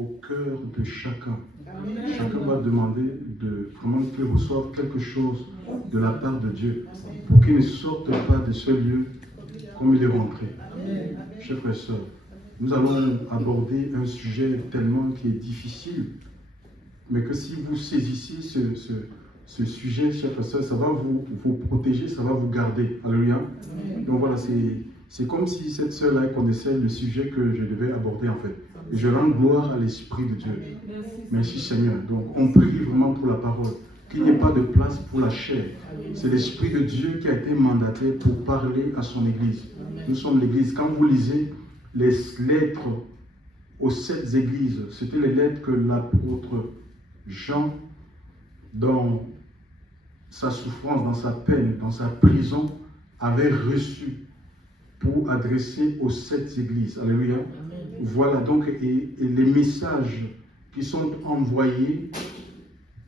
au cœur de chacun. Chacun va demander vraiment qu'il reçoive quelque chose de la part de Dieu pour qu'il ne sorte pas de ce lieu comme il est rentré. Chers frères et sœurs, nous allons aborder un sujet tellement qui est difficile, mais que si vous saisissez ce sujet, chers frères et sœurs, ça va vous protéger, ça va vous garder. Alléluia. Donc voilà, c'est comme si cette sœur-là connaissait le sujet que je devais aborder en fait. Et je rends gloire à l'Esprit de Dieu. Merci Seigneur. Donc on prie vraiment pour la parole, qu'il n'y ait pas de place pour la chair. C'est l'Esprit de Dieu qui a été mandaté pour parler à son Église. Nous sommes l'Église. Quand vous lisez les lettres aux 7 églises, c'était les lettres que l'apôtre Jean, dans sa souffrance, dans sa peine, dans sa prison, avait reçues pour adresser aux 7 églises. Alléluia. Voilà donc, et les messages qui sont envoyés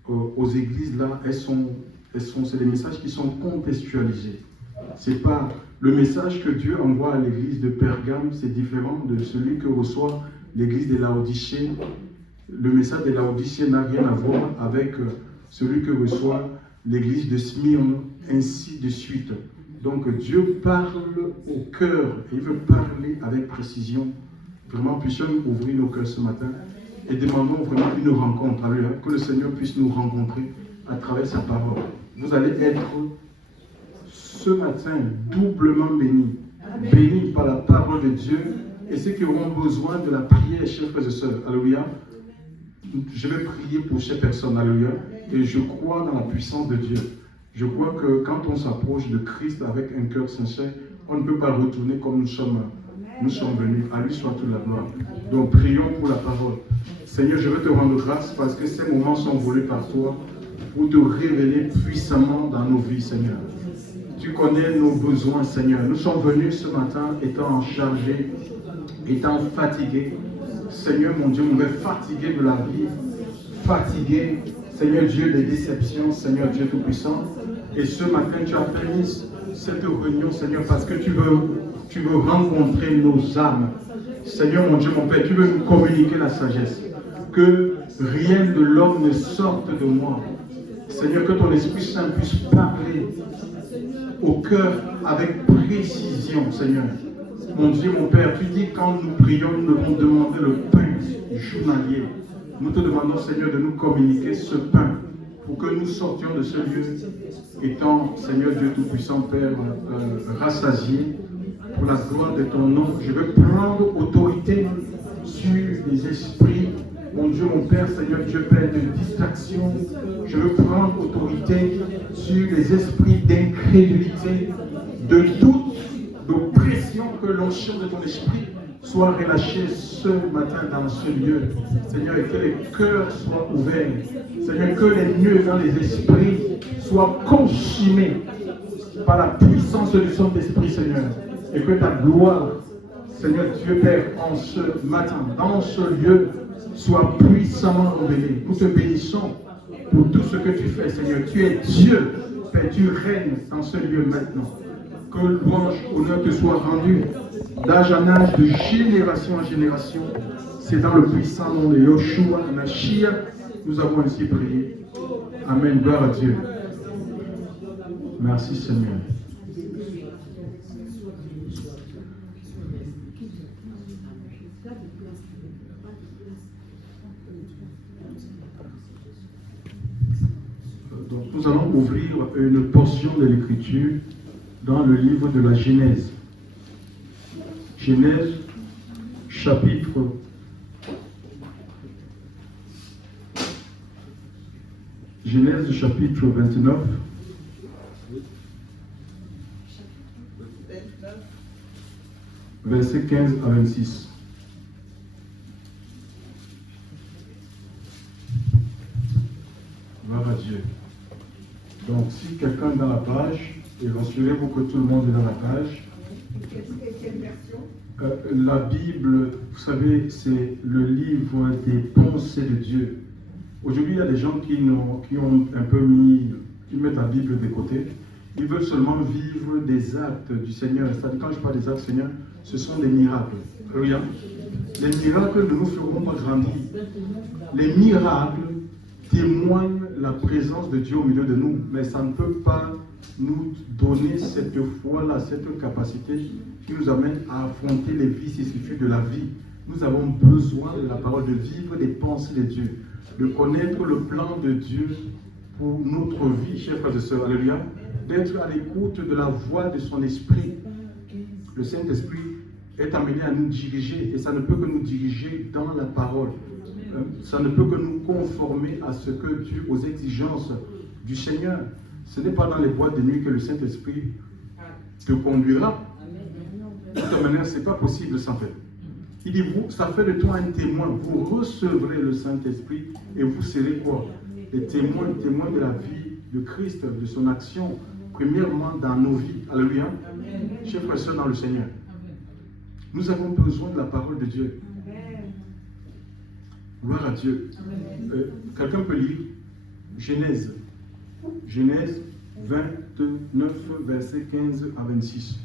aux églises là, c'est des messages qui sont contextualisés. C'est pas le message que Dieu envoie à l'église de Pergame, c'est différent de celui que reçoit l'église de Laodicée. Le message de Laodicée n'a rien à voir avec celui que reçoit l'église de Smyrne, ainsi de suite. Donc Dieu parle au cœur, et il veut parler avec précision. Vraiment, puissions-nous ouvrir nos cœurs ce matin et demandons vraiment une rencontre. Alléluia, que le Seigneur puisse nous rencontrer à travers sa parole. Vous allez être ce matin doublement bénis. Bénis par la parole de Dieu et ceux qui auront besoin de la prière, chers frères et sœurs. Alléluia. Je vais prier pour ces personnes. Alléluia. Et je crois dans la puissance de Dieu. Je crois que quand on s'approche de Christ avec un cœur sincère, on ne peut pas retourner comme nous sommes venus. À lui soit toute la gloire. Donc prions pour la parole. Seigneur, je veux te rendre grâce parce que ces moments sont volés par toi pour te révéler puissamment dans nos vies, Seigneur. Tu connais nos besoins, Seigneur. Nous sommes venus ce matin étant chargés, étant fatigués. Seigneur, mon Dieu, mon Père, fatigués de la vie, fatigués, Seigneur Dieu, des déceptions, Seigneur Dieu Tout-Puissant. Et ce matin, tu as permis cette réunion, Seigneur, parce que tu veux rencontrer nos âmes. Seigneur, mon Dieu, mon Père, tu veux nous communiquer la sagesse. Que rien de l'homme ne sorte de moi. Seigneur, que ton Esprit Saint puisse parler au cœur avec précision, Seigneur. Mon Dieu, mon Père, tu dis quand nous prions, nous devons demander le pain journalier. Nous te demandons, Seigneur, de nous communiquer ce pain pour que nous sortions de ce lieu étant, Seigneur Dieu Tout-Puissant, Père, rassasiés pour la gloire de ton nom. Je veux prendre autorité sur les esprits, mon Dieu, mon Père, Seigneur Dieu, Père, de distraction. Je veux prendre autorité sur les esprits d'incrédulité, de doute, d'oppression, que l'onction de ton esprit soit relâchée ce matin dans ce lieu. Seigneur, et que les cœurs soient ouverts. Seigneur, que les nœuds dans les esprits soient consumés par la puissance du Saint-Esprit, Seigneur. Et que ta gloire, Seigneur Dieu Père, en ce matin, dans ce lieu, soit puissamment révélée. Nous te bénissons pour tout ce que tu fais, Seigneur. Tu es Dieu, Père, tu règnes dans ce lieu maintenant. Que louange, honneur te soit rendu d'âge en âge, de génération en génération. C'est dans le puissant nom de Yoshua Mashiach, nous avons ainsi prié. Amen, gloire à Dieu. Merci Seigneur. Donc nous allons ouvrir une portion de l'Écriture dans le livre de la Genèse. Genèse, chapitre 29. Versets 15 à 26. Gloire à Dieu. Donc, si quelqu'un est dans la page, et rassurez-vous que tout le monde est dans la page. La Bible, vous savez, c'est le livre des pensées de Dieu. Aujourd'hui, il y a des gens qui ont un peu qui mettent la Bible de côté. Ils veulent seulement vivre des actes du Seigneur. C'est-à-dire, quand je parle des actes du Seigneur, ce sont des miracles. Regarde. Les miracles ne nous feront pas grandir. Les miracles témoignent la présence de Dieu au milieu de nous, mais ça ne peut pas nous donner cette foi-là, cette capacité qui nous amène à affronter les vicissitudes de la vie. Nous avons besoin de la parole, de vivre les pensées de Dieu, de connaître le plan de Dieu pour notre vie, chers frères et sœurs, alléluia, d'être à l'écoute de la voix de son esprit. Le Saint-Esprit est amené à nous diriger, et ça ne peut que nous diriger dans la parole. Ça ne peut que nous conformer à ce que Dieu, aux exigences du Seigneur. Ce n'est pas dans les boîtes de nuit que le Saint-Esprit te conduira. De toute manière, ce n'est pas possible sans faire. Il dit, vous, ça fait de toi un témoin. Vous recevrez le Saint-Esprit et vous serez quoi? Les témoins de la vie de Christ, de son action, premièrement dans nos vies. Alléluia. Chers frères et sœurs dans le Seigneur, nous avons besoin de la parole de Dieu. Gloire à Dieu. Quelqu'un peut lire Genèse. Genèse 29, versets 15 à 26.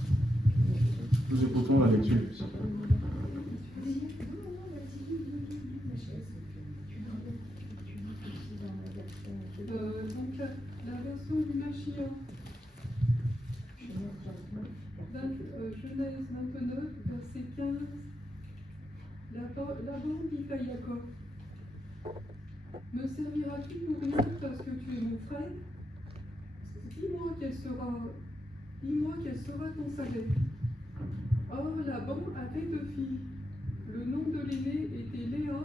Nous écoutons la lecture. Donc la version du Mashiach. Genèse 29, verset 15. Laban dit à Jacob, me serviras-tu pour rien parce que tu es mon frère? Dis-moi quel sera ton salaire. Or, Laban avait 2 filles. Le nom de l'aînée était Léa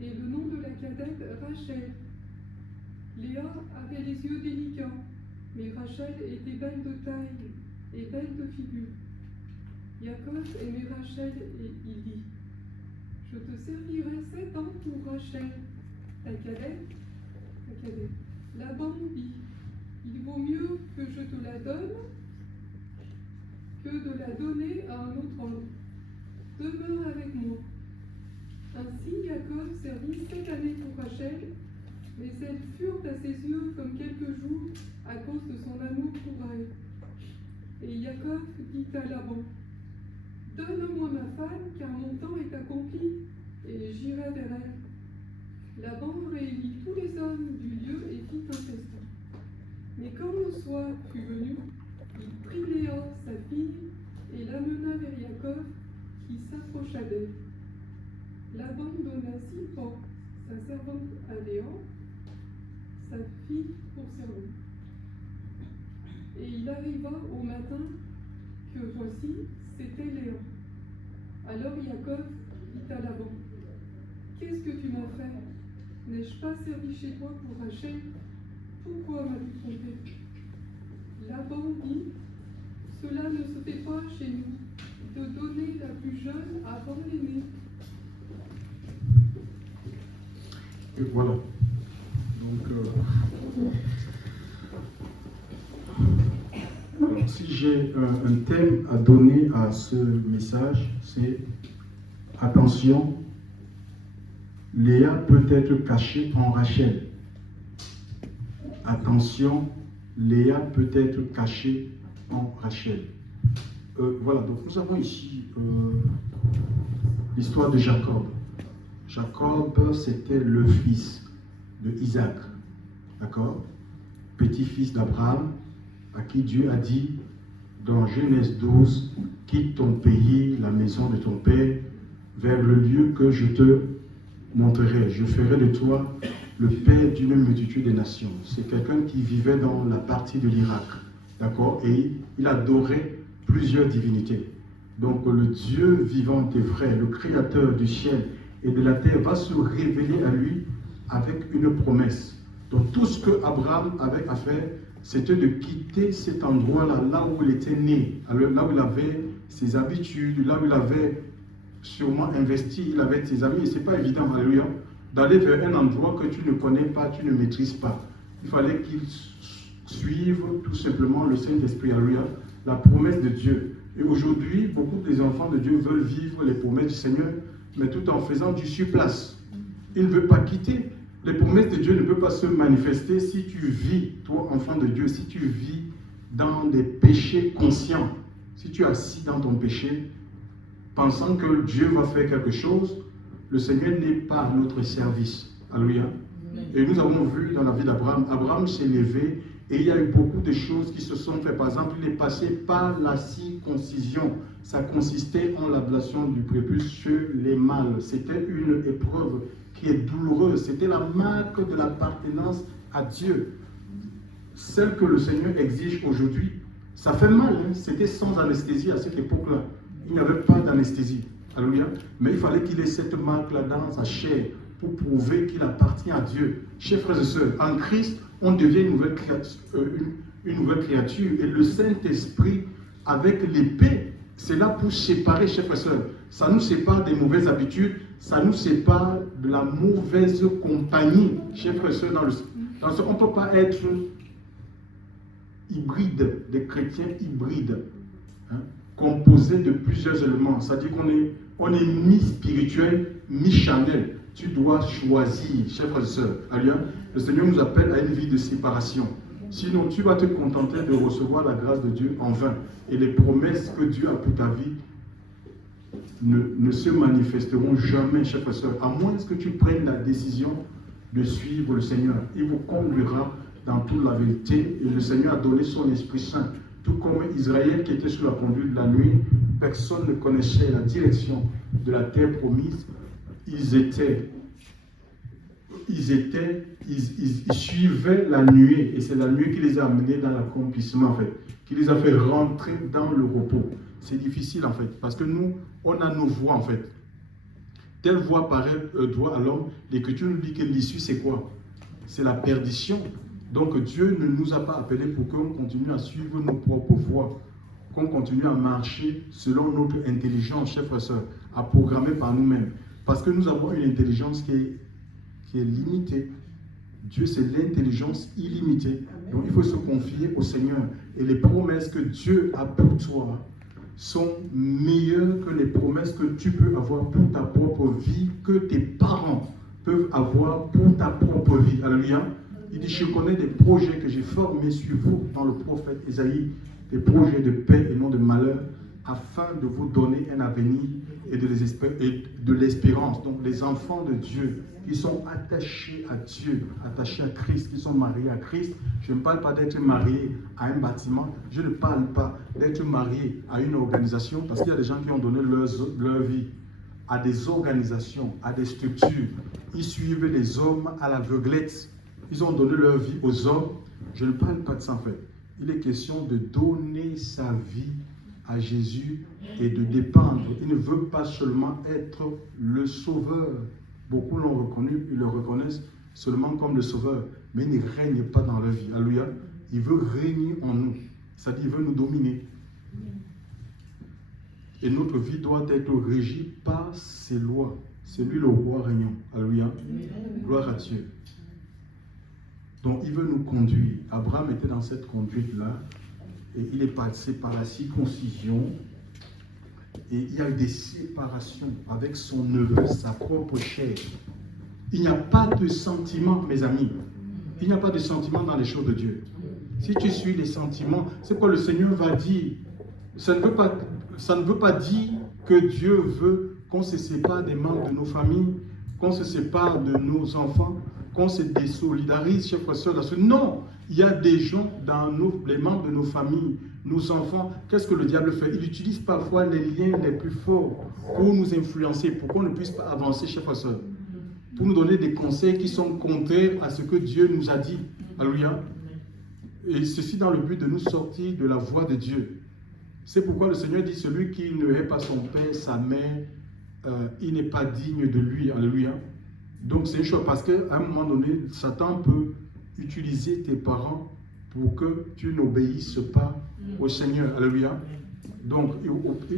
et le nom de la cadette Rachel. Léa avait les yeux délicats, mais Rachel était belle de taille et belle de figure. Jacob aimait Rachel et il dit, je te servirai 7 ans pour Rachel, ta cadette. Laban dit, il vaut mieux que je te la donne que de la donner à un autre homme. Demeure avec moi. Ainsi Jacob servit 7 années pour Rachel, mais elles furent à ses yeux comme quelques jours à cause de son amour pour elle. Et Jacob dit à Laban, donne-moi ma femme, car mon temps est accompli, et j'irai vers elle. Laban réunit tous les hommes du lieu et fit un festin. Mais quand le soir fut venu, il prit Léa, sa fille, et l'amena vers Jacob, qui s'approcha d'elle. Laban donna Zilpa, sa servante, à Léa, sa fille pour servante. Et il arriva au matin que voici, c'était Léa. Alors Jacob dit à Laban, qu'est-ce que tu m'as fait? N'ai-je pas servi chez toi pour Rachel? Pourquoi m'as-tu trompé? Laban dit, cela ne se fait pas chez nous, de donner la plus jeune avant l'aînée. Et voilà. Donc, alors, si j'ai un thème à donner à ce message, c'est attention, Léa peut être cachée en Rachel. Attention, Léa peut être cachée en Rachel. Voilà, donc nous avons ici l'histoire de Jacob. Jacob, c'était le fils de Isaac, d'accord? Petit-fils d'Abraham, à qui Dieu a dit, dans Genèse 12, quitte ton pays, la maison de ton père, vers le lieu que je te montrerai. Je ferai de toi le père d'une multitude de nations. C'est quelqu'un qui vivait dans la partie de l'Irak, d'accord? Et il adorait plusieurs divinités. Donc le Dieu vivant et vrai, le créateur du ciel et de la terre, va se révéler à lui avec une promesse. Donc tout ce que Abraham avait à faire, c'était de quitter cet endroit-là, là où il était né, là où il avait ses habitudes, là où il avait sûrement investi, il avait ses amis. Et ce n'est pas évident, alléluia, d'aller vers un endroit que tu ne connais pas, tu ne maîtrises pas. Il fallait qu'il suive tout simplement le Saint-Esprit, alléluia, la promesse de Dieu. Et aujourd'hui, beaucoup des enfants de Dieu veulent vivre les promesses du Seigneur, mais tout en faisant du surplace. Ils ne veulent pas quitter. Les promesses de Dieu ne peuvent pas se manifester si tu vis, toi, enfant de Dieu, si tu vis dans des péchés conscients. Si tu es assis dans ton péché, pensant que Dieu va faire quelque chose, le Seigneur n'est pas à notre service. Alléluia. Et nous avons vu dans la vie d'Abraham, Abraham s'est levé et il y a eu beaucoup de choses qui se sont faites. Par exemple, il est passé par la circoncision. Ça consistait en l'ablation du prépuce chez les mâles. C'était une épreuve qui est douloureuse. C'était la marque de l'appartenance à Dieu. Celle que le Seigneur exige aujourd'hui, ça fait mal. Hein? C'était sans anesthésie à cette époque-là. Il n'y avait pas d'anesthésie. Alléluia. Mais il fallait qu'il ait cette marque-là dans sa chair pour prouver qu'il appartient à Dieu. Chers frères et sœurs, en Christ, on devient une nouvelle créature. Et le Saint-Esprit, avec l'épée, c'est là pour séparer, chers frères et sœurs. Ça nous sépare des mauvaises habitudes, ça nous sépare de la mauvaise compagnie. Chers frères et sœurs, on ne peut pas être hybride, des chrétiens hybrides, hein, composés de plusieurs éléments. C'est-à-dire qu'on est mi-spirituel, mi-charnel. Tu dois choisir, chers frères et sœurs. Alléluia. Le Seigneur nous appelle à une vie de séparation. Sinon, tu vas te contenter de recevoir la grâce de Dieu en vain. Et les promesses que Dieu a pour ta vie ne se manifesteront jamais, chers frères et sœurs, à moins que tu prennes la décision de suivre le Seigneur. Il vous conduira dans toute la vérité. Et le Seigneur a donné son Esprit Saint. Tout comme Israël qui était sous la conduite de la nuit, personne ne connaissait la direction de la terre promise. Ils suivaient la nuée, et c'est la nuée qui les a amenés dans l'accomplissement, en fait, qui les a fait rentrer dans le repos. C'est difficile, en fait, parce que nous, on a nos voies, en fait. Telle voie paraît droit à l'homme, l'Écriture nous dit que l'issue, c'est quoi? C'est la perdition. Donc Dieu ne nous a pas appelés pour qu'on continue à suivre nos propres voies, qu'on continue à marcher selon notre intelligence, chers frères et sœurs, à programmer par nous-mêmes. Parce que nous avons une intelligence qui est limitée. Dieu, c'est l'intelligence illimitée. Donc il faut se confier au Seigneur. Et les promesses que Dieu a pour toi sont meilleures que les promesses que tu peux avoir pour ta propre vie, que tes parents peuvent avoir pour ta propre vie. Alléluia. Il dit, je connais des projets que j'ai formés sur vous dans le prophète Isaïe, des projets de paix et non de malheur, afin de vous donner un avenir et de l'espérance. Donc les enfants de Dieu qui sont attachés à Dieu, attachés à Christ, qui sont mariés à Christ, je ne parle pas d'être marié à un bâtiment, je ne parle pas d'être marié à une organisation, parce qu'il y a des gens qui ont donné leur vie à des organisations, à des structures. Ils suivent les hommes à l'aveuglette. Ils ont donné leur vie aux hommes. Je ne parle pas de ça en fait. Il est question de donner sa vie à Jésus et de dépendre. Il ne veut pas seulement être le sauveur. Beaucoup l'ont reconnu, ils le reconnaissent seulement comme le sauveur, mais il ne règne pas dans leur vie. Alléluia. Il veut régner en nous. C'est-à-dire, il veut nous dominer. Et notre vie doit être régie par ses lois. C'est lui le roi régnant. Alléluia. Gloire à Dieu. Donc, il veut nous conduire. Abraham était dans cette conduite-là. Et il est passé par la circoncision. Et il y a eu des séparations avec son neveu, sa propre chair. Il n'y a pas de sentiment, mes amis. Il n'y a pas de sentiment dans les choses de Dieu. Si tu suis les sentiments, c'est quoi le Seigneur va dire. Ça ne veut pas dire que Dieu veut qu'on se sépare des membres de nos familles, qu'on se sépare de nos enfants, qu'on se désolidarise, chers frères et sœurs. Non, il y a des gens dans les membres de nos familles, nos enfants. Qu'est-ce que le diable fait? Il utilise parfois les liens les plus forts pour nous influencer, pour qu'on ne puisse pas avancer, chers frères et sœurs. Pour nous donner des conseils qui sont contraires à ce que Dieu nous a dit. Alléluia. Et ceci dans le but de nous sortir de la voie de Dieu. C'est pourquoi le Seigneur dit, celui qui ne hait pas son père, sa mère, il n'est pas digne de lui. Alléluia. Donc c'est une chose, parce qu'à un moment donné, Satan peut utiliser tes parents pour que tu n'obéisses pas au Seigneur. Alléluia. Donc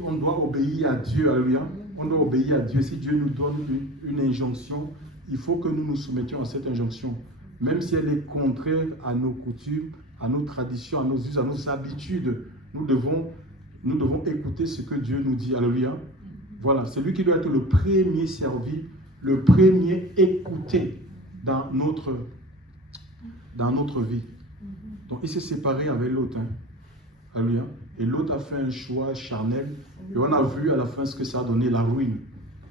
on doit obéir à Dieu. Alléluia. On doit obéir à Dieu. Si Dieu nous donne une injonction, il faut que nous nous soumettions à cette injonction. Même si elle est contraire à nos coutumes, à nos traditions, à nos us, à nos habitudes, nous devons écouter ce que Dieu nous dit. Alléluia. Voilà, c'est lui qui doit être le premier servi, le premier écouté dans notre vie. Donc il s'est séparé avec l'autre. Hein. Alléluia. Et l'autre a fait un choix charnel. Et on a vu à la fin ce que ça a donné, la ruine.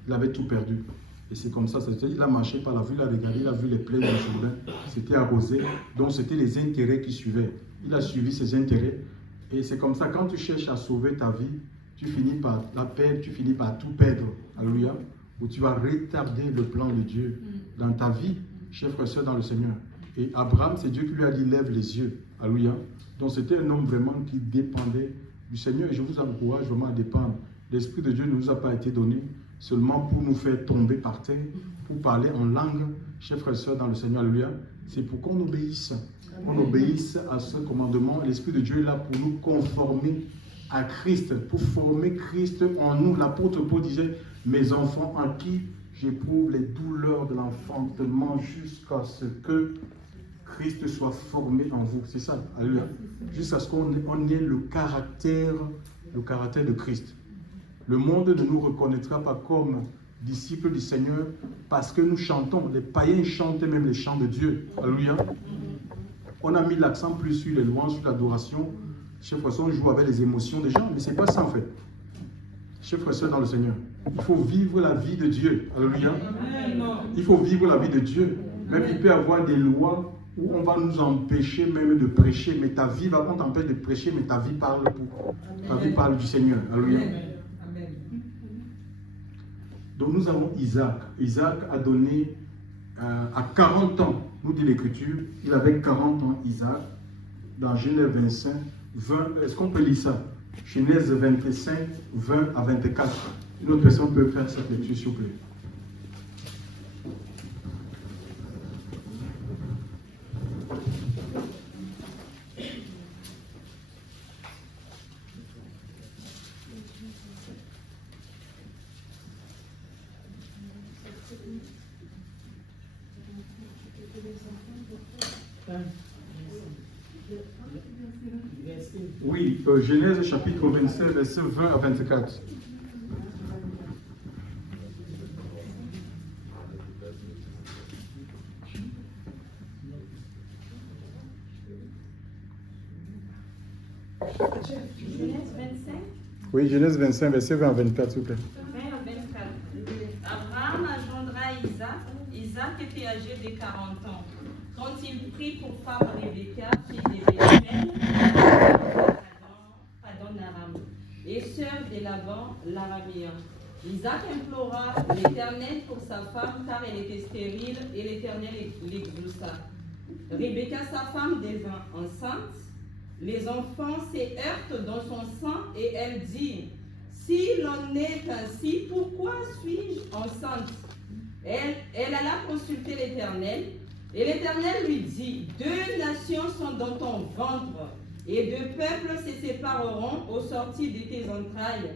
Il avait tout perdu. Et c'est comme ça, il a marché par la vue, il a regardé, il a vu les plaines du Jourdain. C'était arrosé. Donc c'était les intérêts qui suivaient. Il a suivi ses intérêts. Et c'est comme ça, quand tu cherches à sauver ta vie, tu finis par la perdre, tu finis par tout perdre. Alléluia. Où tu vas rétablir le plan de Dieu dans ta vie, chers frères et sœurs dans le Seigneur. Et Abraham, c'est Dieu qui lui a dit, lève les yeux. Alléluia. Donc c'était un homme vraiment qui dépendait du Seigneur. Et je vous encourage vraiment à dépendre. L'Esprit de Dieu ne nous a pas été donné seulement pour nous faire tomber par terre, pour parler en langue, chers frères et sœurs dans le Seigneur. Alléluia. C'est pour qu'on obéisse. Qu'on obéisse à ce commandement. L'Esprit de Dieu est là pour nous conformer à Christ, pour former Christ en nous. L'apôtre Paul disait, mes enfants en qui j'éprouve les douleurs de l'enfantement jusqu'à ce que Christ soit formé en vous. C'est ça, alléluia. Jusqu'à ce qu'on ait le caractère de Christ. Le monde ne nous reconnaîtra pas comme disciples du Seigneur parce que nous chantons. Les païens chantent même les chants de Dieu. Alléluia. On a mis l'accent plus sur les louanges, sur l'adoration. Chers frères et sœurs, on joue avec les émotions des gens, mais ce n'est pas ça en fait. Chers frères et sœurs dans le Seigneur, il faut vivre la vie de Dieu. Alléluia. Il faut vivre la vie de Dieu. Même il peut y avoir des lois où on va nous empêcher même de prêcher, mais ta vie va, on t'empêche de prêcher, mais ta vie parle pour. Ta vie parle du Seigneur. Alléluia. Donc nous avons Isaac. Isaac a donné à 40 ans, nous dit l'Écriture, il avait 40 ans, Isaac, dans Genèse 25, 20, est-ce qu'on peut lire ça? Genèse 25, 20 à 24. Une autre personne peut faire cette lecture, s'il vous plaît. Oui, Genèse chapitre 27, verset 20 à 24. Genèse 25. Oui, Genèse 25, verset 20 à 24, s'il vous plaît. 20 à 24. Abraham engendra Isaac. Isaac était âgé de 40 ans. Quand il prit pour femme Rebecca, fille de Bethuel, Paddan-Aram, et sœur de Laban, l'Araméen. Isaac implora l'Éternel pour sa femme, car elle était stérile, et l'Éternel l'exauça. Rebecca, sa femme, devint enceinte. Les enfants se heurtent dans son sein, et elle dit, si l'on est ainsi, pourquoi suis-je enceinte? Elle alla consulter l'Éternel, et l'Éternel lui dit, 2 nations sont dans ton ventre, et 2 peuples se sépareront au sortir de tes entrailles.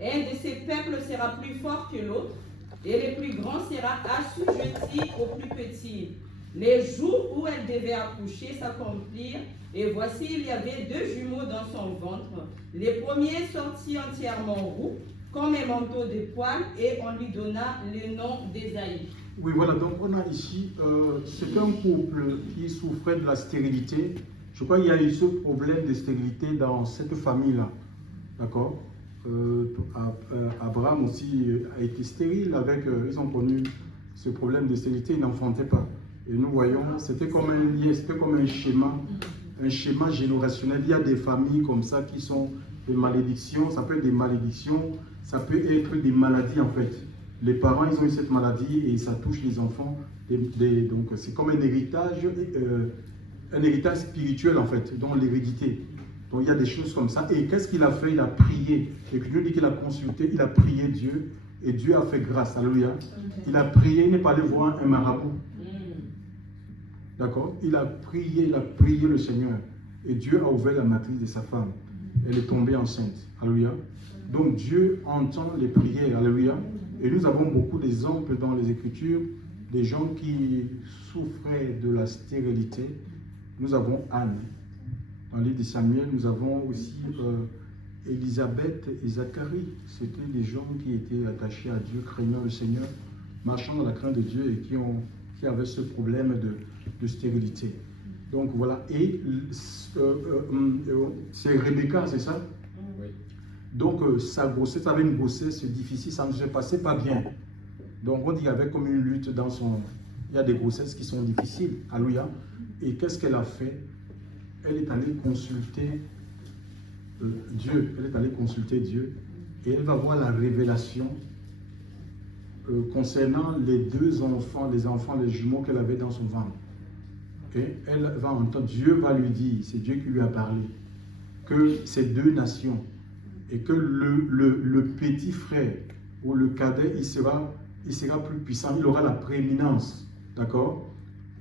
Un de ces peuples sera plus fort que l'autre, et le plus grand sera assujetti au plus petit. Les jours où elle devait accoucher s'accomplirent, et voici, il y avait 2 jumeaux dans son ventre. Le premier sortit entièrement roux, comme un manteau de poils, et on lui donna le nom d'Ésaïe. Oui, voilà, donc on a ici, c'est un couple qui souffrait de la stérilité. Je crois qu'il y a eu ce problème de stérilité dans cette famille-là. D'accord? Abraham aussi a été stérile avec, ils ont connu ce problème de stérilité, ils n'enfantaient pas. Et nous voyons, c'était comme un lien, c'était comme un schéma générationnel. Il y a des familles comme ça qui sont des malédictions, ça peut être des malédictions, ça peut être des maladies en fait. Les parents, ils ont eu cette maladie et ça touche les enfants. Donc c'est comme un héritage spirituel en fait, dans l'hérédité. Donc il y a des choses comme ça. Et qu'est-ce qu'il a fait? Il a prié. Et puis Dieu dit qu'il a consulté, il a prié Dieu et Dieu a fait grâce. Alléluia. Il a prié, il n'est pas allé voir un marabout. D'accord? Il a prié le Seigneur. Et Dieu a ouvert la matrice de sa femme. Elle est tombée enceinte. Alléluia. Donc Dieu entend les prières. Alléluia. Et nous avons beaucoup d'exemples dans les Écritures des gens qui souffraient de la stérilité. Nous avons Anne. Dans le livre de Samuel, nous avons aussi Élisabeth et Zacharie. C'était des gens qui étaient attachés à Dieu, craignant le Seigneur, marchant dans la crainte de Dieu et qui avaient ce problème de stérilité. Donc voilà, et c'est Rebecca, c'est ça? Oui. Donc sa grossesse avait une grossesse difficile, ça ne se passait pas bien. Donc on dit qu'il y avait comme une lutte dans son... Il y a des grossesses qui sont difficiles, alléluia. Et qu'est-ce qu'elle a fait? Elle est allée consulter Dieu, elle est allée consulter Dieu et elle va voir la révélation concernant les deux enfants, les jumeaux qu'elle avait dans son ventre. Et elle va entendre, Dieu va lui dire, c'est Dieu qui lui a parlé, que ces deux nations et que le petit frère ou le cadet, il sera plus puissant, il aura la prééminence, d'accord?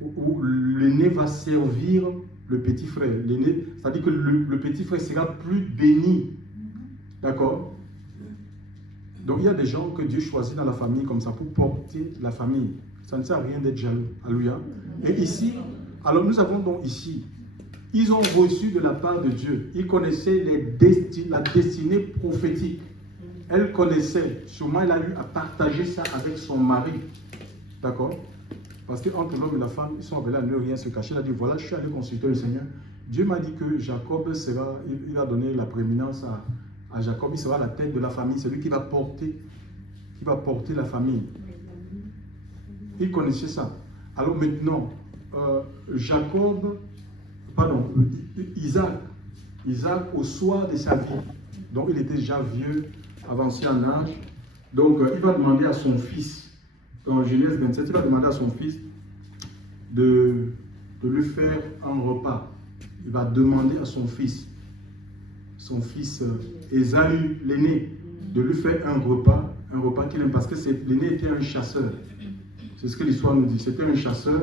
Où l'aîné va servir le petit frère. L'aîné, c'est-à-dire que le petit frère sera plus béni, d'accord? Donc il y a des gens que Dieu choisit dans la famille comme ça pour porter la famille. Ça ne sert à rien d'être jaloux. Alléluia. Et ici, alors nous avons donc ici, ils ont reçu de la part de Dieu. Ils connaissaient la destinée prophétique. Elle connaissait, sûrement elle a eu à partager ça avec son mari. D'accord? Parce qu'entre l'homme et la femme, ils sont appelés à ne rien se cacher. Il a dit, voilà, je suis allé consulter le Seigneur. Dieu m'a dit que Jacob sera, il a donné la prééminence à Jacob, il sera la tête de la famille, c'est lui qui va porter la famille. Il connaissait ça. Alors maintenant, Isaac au soir de sa vie, donc il était déjà vieux, avancé en âge, donc il va demander à son fils, dans Genèse 27, il va demander à son fils de lui faire un repas. Il va demander à son fils Ésaü, l'aîné, de lui faire un repas qu'il aime, parce que l'aîné était un chasseur. C'est ce que l'histoire nous dit. C'était un chasseur,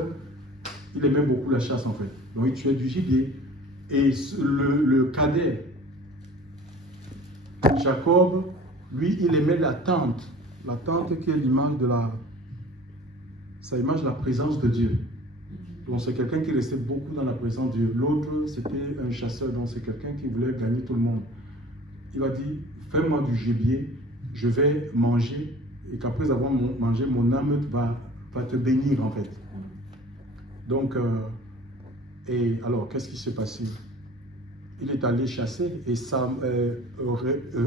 il aimait beaucoup la chasse en fait. Donc il tuait du gibier. Et le cadet, Jacob, lui, il aimait la tente. La tente qui est l'image de la présence de Dieu. Donc c'est quelqu'un qui restait beaucoup dans la présence de Dieu. L'autre, c'était un chasseur, donc c'est quelqu'un qui voulait gagner tout le monde. Il va dire, fais-moi du gibier, je vais manger, et qu'après avoir mangé, mon âme va te bénir en fait. Donc, et alors, qu'est-ce qui s'est passé? Il est allé chasser, et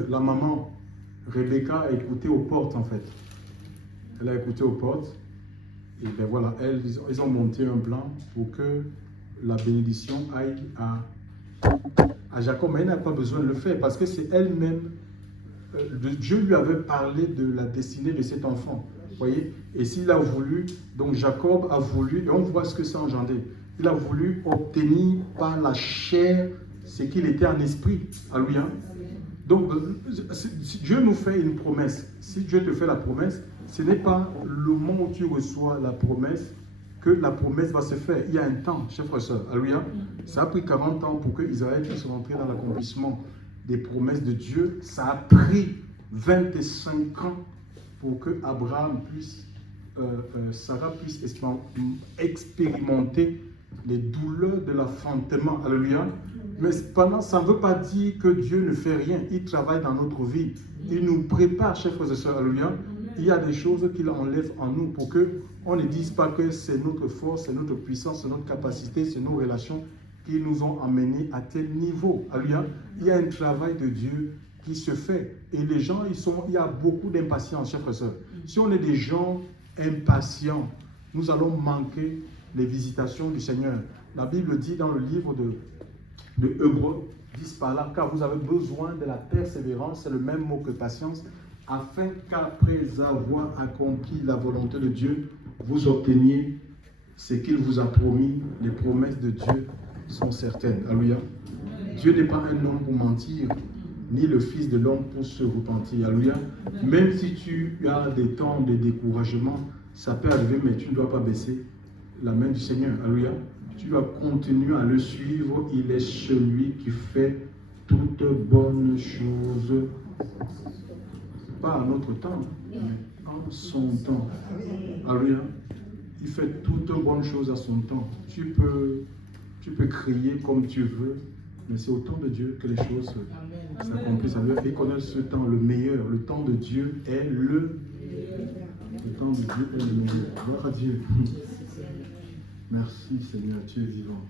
la maman, Rebecca, a écouté aux portes en fait. Elle a écouté aux portes. Et bien voilà, ils ont monté un plan pour que la bénédiction aille à Jacob. Mais elle n'a pas besoin de le faire parce que c'est elle-même. Dieu lui avait parlé de la destinée de cet enfant. Vous voyez? Et s'il a voulu, donc Jacob a voulu, et on voit ce que ça a engendré. Il a voulu obtenir par la chair ce qu'il était en esprit. Alléluia. Donc, si Dieu nous fait une promesse. Si Dieu te fait la promesse, ce n'est pas le moment où tu reçois la promesse que la promesse va se faire. Il y a un temps, chers frères et sœurs. Alléluia. Ça a pris 40 ans pour que Israël puisse rentrer dans l'accomplissement des promesses de Dieu. Ça a pris 25 ans pour que Abraham puisse, Sarah puisse expérimenter les douleurs de l'enfantement. Alléluia. Mais cependant, ça ne veut pas dire que Dieu ne fait rien. Il travaille dans notre vie. Il nous prépare, chers frères et sœurs. Alléluia. Il y a des choses qu'il enlève en nous pour qu'on ne dise pas que c'est notre force, c'est notre puissance, c'est notre capacité, c'est nos relations qui nous ont amenés à tel niveau. Alléluia. Il y a un travail de Dieu qui se fait. Et les gens, il y a beaucoup d'impatience, chers frères et sœurs. Si on est des gens impatients, nous allons manquer les visitations du Seigneur. La Bible dit dans le livre de Hébreux, dit par là, car vous avez besoin de la persévérance, c'est le même mot que patience, afin qu'après avoir accompli la volonté de Dieu, vous obteniez ce qu'il vous a promis. Les promesses de Dieu sont certaines. Alléluia. Dieu n'est pas un homme pour mentir, ni le fils de l'homme pour se repentir. Alléluia. Même si tu as des temps de découragement, ça peut arriver, mais tu ne dois pas baisser la main du Seigneur. Alléluia. Tu dois continuer à le suivre. Il est celui qui fait toutes bonnes choses. Pas à notre temps, mais en son temps. Alléluia. Il fait toutes bonnes choses à son temps. Tu peux crier comme tu veux, mais c'est au temps de Dieu que les choses s'accomplissent. Et connaître ce temps, le meilleur. Le temps de Dieu est le temps de Dieu est le meilleur. Gloire à Dieu. Merci Seigneur, tu es vivant.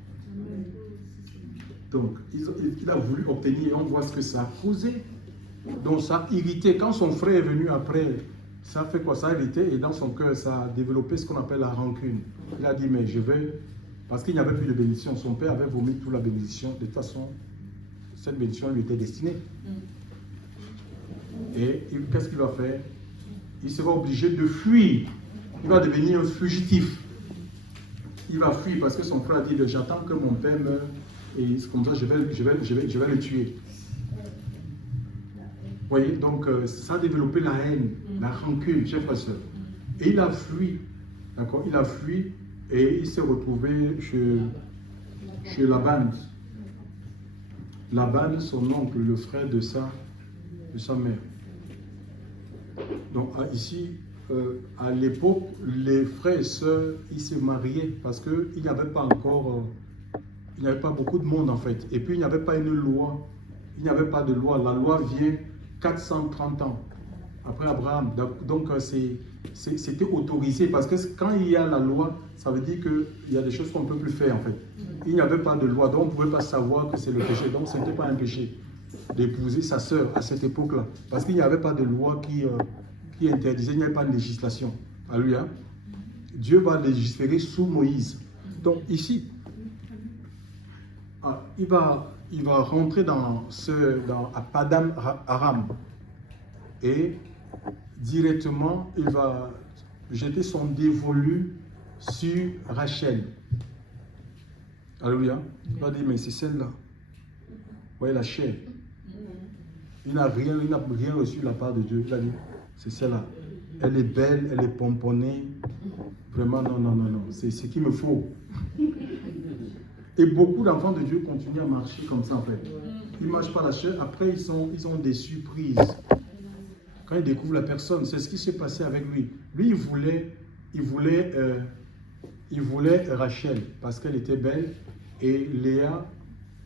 Donc, il a voulu obtenir et on voit ce que ça a causé. Donc, ça a irrité. Quand son frère est venu après, ça a fait quoi? Ça a irrité et dans son cœur, ça a développé ce qu'on appelle la rancune. Il a dit, mais je vais... Parce qu'il n'y avait plus de bénédiction. Son père avait vomi toute la bénédiction. De toute façon, cette bénédiction lui était destinée. Et qu'est-ce qu'il va faire? Il sera obligé de fuir. Il va devenir un fugitif. Il va fuir parce que son frère a dit, j'attends que mon père meure et comme ça je vais le tuer. Vous voyez, donc ça a développé la haine, la rancune, chers frères et sœurs. Et il a fui, d'accord? Il a fui et il s'est retrouvé chez Laban. Laban, son oncle, le frère de sa mère. Donc ici, à l'époque, les frères et sœurs, ils se mariaient parce qu'il n'y avait pas encore, il n'y avait pas beaucoup de monde en fait. Et puis il n'y avait pas une loi, il n'y avait pas de loi. La loi vient 430 ans après Abraham. Donc c'était autorisé parce que quand il y a la loi, ça veut dire qu'il y a des choses qu'on ne peut plus faire en fait. Il n'y avait pas de loi, donc on ne pouvait pas savoir que c'est le péché. Donc ce n'était pas un péché d'épouser sa sœur à cette époque-là. Parce qu'il n'y avait pas de loi qui interdisait, il n'y avait pas de législation. Alléluia. Dieu va légiférer sous Moïse. Donc ici, il va rentrer à Padam Aram et directement il va jeter son dévolu sur Rachel. Alléluia. Il va dire, mais c'est celle-là. Vous voyez la chair. Il n'a rien reçu de la part de Dieu. Il a dit, c'est celle-là. Elle est belle, elle est pomponnée. Vraiment, non. C'est ce qu'il me faut. Et beaucoup d'enfants de Dieu continuent à marcher comme ça en fait. Ils ne marchent pas la chair. Après, ils ont des surprises. Quand ils découvrent la personne, c'est ce qui s'est passé avec lui. Lui, il voulait Rachel parce qu'elle était belle. Et Léa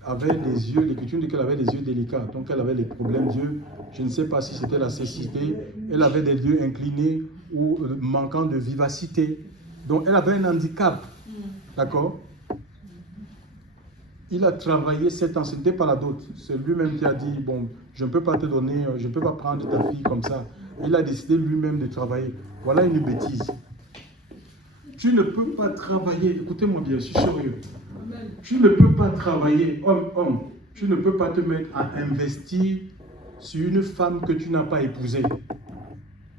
avait des yeux, l'écriture dit qu'elle avait des yeux délicats, donc elle avait des problèmes d'yeux. Je ne sais pas si c'était la cécité, elle avait des yeux inclinés ou manquant de vivacité. Donc elle avait un handicap, d'accord? Il a travaillé 7 ans, ce n'était pas la dot. C'est lui-même qui a dit, bon, je ne peux pas te donner, je ne peux pas prendre ta fille comme ça. Il a décidé lui-même de travailler. Voilà une bêtise. Tu ne peux pas travailler, écoutez-moi bien, je suis sérieux. Tu ne peux pas travailler, homme, tu ne peux pas te mettre à investir sur une femme que tu n'as pas épousée.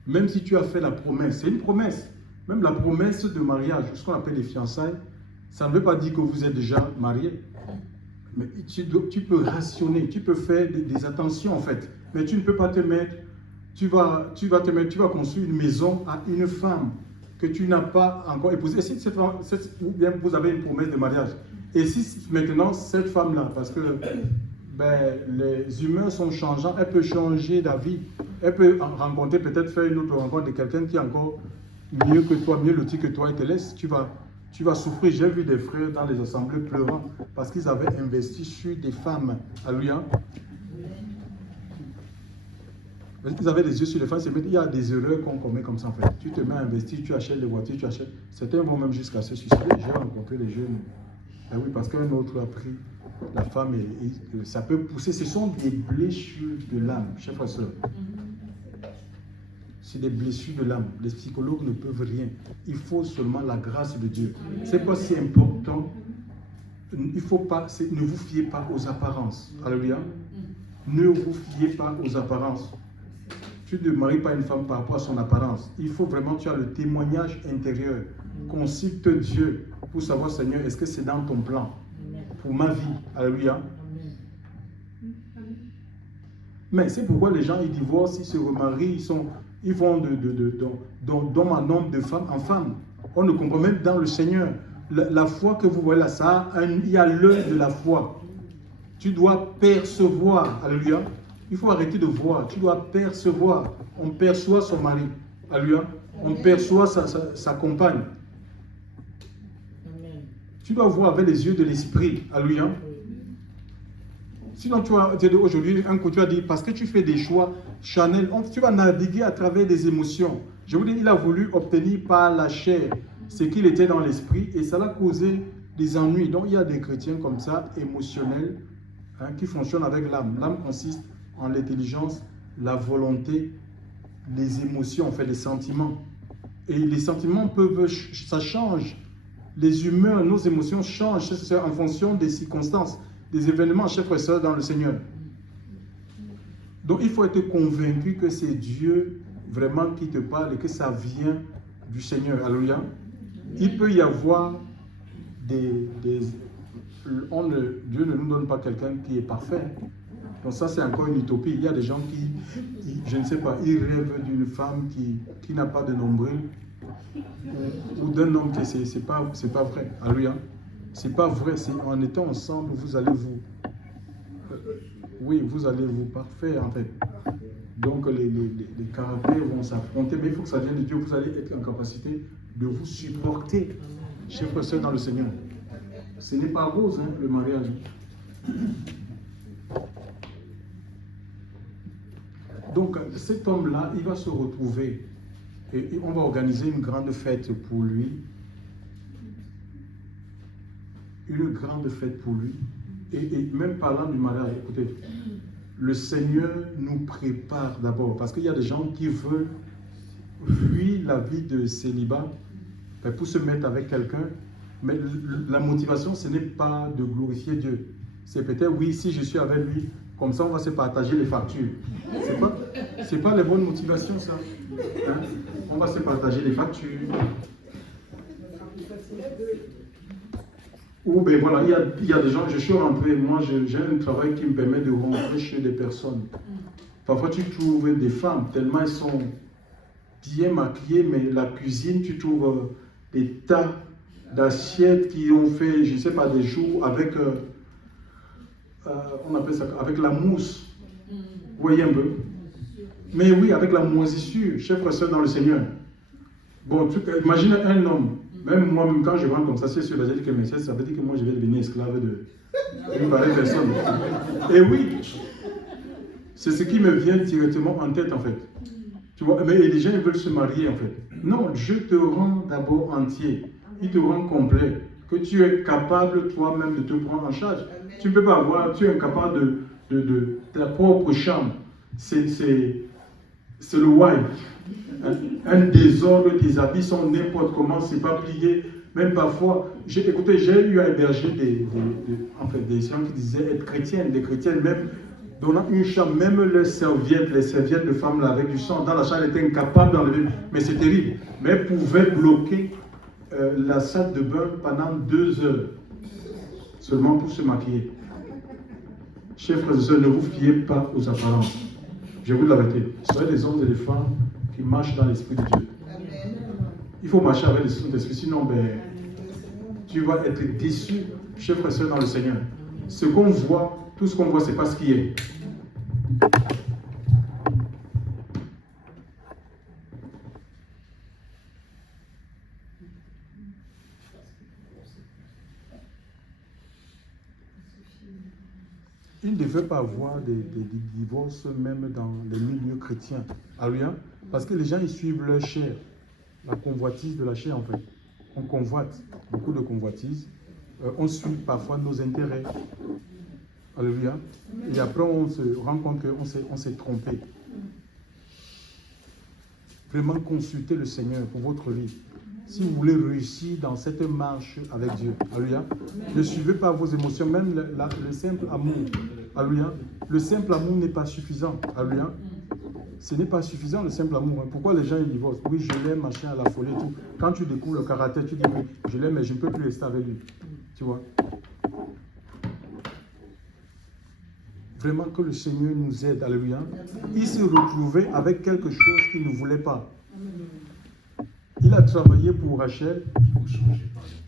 Même si tu as fait la promesse, c'est une promesse. Même la promesse de mariage, ce qu'on appelle les fiançailles, ça ne veut pas dire que vous êtes déjà marié. Mais tu peux rationner, tu peux faire des attentions en fait. Mais tu ne peux pas te mettre, tu vas construire une maison à une femme que tu n'as pas encore épousée. Et si ou bien vous avez une promesse de mariage. Et si maintenant cette femme-là, parce que les humains sont changeants, elle peut changer d'avis, elle peut rencontrer, peut-être faire une autre rencontre de quelqu'un qui est encore mieux que toi, mieux loti que toi et te laisse, tu vas souffrir. J'ai vu des frères dans les assemblées pleurant parce qu'ils avaient investi sur des femmes. Alléluia. Parce qu'ils avaient des yeux sur les femmes, il y a des erreurs qu'on commet comme ça en fait. Tu te mets à investir, tu achètes des voitures, tu achètes. Certains vont même jusqu'à se suicider. J'ai rencontré des jeunes. Ah oui, parce qu'un autre a pris la femme et ça peut pousser. Ce sont des blessures de l'âme, chers frères et sœurs. C'est des blessures de l'âme. Les psychologues ne peuvent rien. Il faut seulement la grâce de Dieu. C'est pas si important. Il faut pas, ne vous fiez pas aux apparences. Alléluia. Ne vous fiez pas aux apparences. Tu ne maries pas une femme par rapport à son apparence. Il faut vraiment, tu as le témoignage intérieur. Consulte Dieu pour savoir, Seigneur, est-ce que c'est dans ton plan pour ma vie? Alléluia. Mais c'est pourquoi les gens, ils divorcent, ils se remarient, ils vont d'homme en homme, de femme en femme. On ne comprend même dans le Seigneur. La foi que vous voyez là, il y a l'œil de la foi. Tu dois percevoir. Alléluia. Il faut arrêter de voir. Tu dois percevoir. On perçoit son mari. Alléluia. On perçoit sa compagne. Tu dois voir avec les yeux de l'esprit. Alléluia. Sinon, aujourd'hui, un coup, tu as dit, parce que tu fais des choix charnels, tu vas naviguer à travers des émotions. Je vous dis, il a voulu obtenir par la chair ce qu'il était dans l'esprit et ça l'a causé des ennuis. Donc il y a des chrétiens comme ça, émotionnels, qui fonctionnent avec l'âme. L'âme consiste en l'intelligence, la volonté, les émotions, en fait, les sentiments. Et les sentiments peuvent, ça change. Les humeurs, nos émotions changent en fonction des circonstances, des événements, chers frères et sœurs, dans le Seigneur. Donc il faut être convaincu que c'est Dieu vraiment qui te parle et que ça vient du Seigneur. Alléluia. Il peut y avoir Dieu ne nous donne pas quelqu'un qui est parfait. Donc ça, c'est encore une utopie. Il y a des gens qui je ne sais pas, ils rêvent d'une femme qui n'a pas de nombril ou d'un homme qui c'est pas vrai. Alléluia. C'est pas vrai. En étant ensemble, vous allez vous parfaire en fait. Donc les caractères vont s'affronter, mais il faut que ça vienne de Dieu. Vous allez être en capacité de vous supporter, chers frères et sœurs dans le Seigneur. Ce n'est pas rose, le mariage. Donc cet homme-là, il va se retrouver et on va organiser une grande fête pour lui. Une grande fête pour lui. Et même parlant du mariage, écoutez, le Seigneur nous prépare d'abord, parce qu'il y a des gens qui veulent fuir la vie de célibat pour se mettre avec quelqu'un, mais la motivation, ce n'est pas de glorifier Dieu. C'est peut-être, oui, si je suis avec lui, comme ça on va se partager les factures. C'est pas les bonnes motivations, ça. On va se partager les factures. Ou bien voilà, il y a des gens, je suis rentré, moi j'ai un travail qui me permet de rentrer chez des personnes. Parfois tu trouves des femmes, tellement elles sont bien maquillées, mais la cuisine, tu trouves des tas d'assiettes qui ont fait, je ne sais pas, des jours avec, on appelle ça, avec la mousse. Vous voyez un peu? Mais oui, avec la moisissure, chers frères et sœurs dans le Seigneur. Bon, imagine un homme. Même moi, quand je rentre comme ça, c'est sûr, j'ai dit que mes ça veut dire que moi je vais devenir esclave d'une pareille personne. Et oui, c'est ce qui me vient directement en tête en fait. Tu vois, mais les gens ils veulent se marier en fait. Non, Dieu te rend d'abord entier, il te rend complet, que tu es capable toi-même de te prendre en charge. Tu ne peux pas avoir, tu es incapable de ta propre chambre. C'est le why. Un désordre, tes habits sont n'importe comment, c'est pas plié. Même parfois, j'ai eu à héberger des gens qui disaient être chrétiennes, des chrétiennes, même donnant une chambre, même les serviettes de femmes là, avec du sang dans la chambre, elles étaient incapables d'enlever. Mais c'est terrible. Mais elles pouvaient bloquer la salle de bain pendant 2 heures, seulement pour se maquiller. Chers frères et sœurs, ne vous fiez pas aux apparences. Je vous l'arrêter. Soyez des hommes et des femmes qui marchent dans l'Esprit de Dieu. Il faut marcher avec l'Esprit de Dieu, sinon tu vas être déçu, chers frères et sœurs dans le Seigneur. Ce qu'on voit, tout ce qu'on voit, ce n'est pas ce qui est. Il ne devait pas avoir des divorces même dans les milieux chrétiens. Alléluia. Parce que les gens, ils suivent leur chair. La convoitise de la chair, en fait. On convoite, beaucoup de convoitises. On suit parfois nos intérêts. Alléluia. Et après, on se rend compte qu'on s'est trompé. Vraiment consultez le Seigneur pour votre vie. Si vous voulez réussir dans cette marche avec Dieu, alléluia, ne suivez pas vos émotions, même le simple amour, alléluia. Le simple amour n'est pas suffisant, alléluia. Ce n'est pas suffisant le simple amour. Pourquoi les gens ils divorcent? Oui, je l'aime, machin, à la folie et tout. Quand tu découvres le caractère, tu dis oui, je l'aime, mais je ne peux plus rester avec lui. Tu vois? Vraiment que le Seigneur nous aide, alléluia. Il s'est retrouvé avec quelque chose qu'il ne voulait pas. Il a travaillé pour Rachel.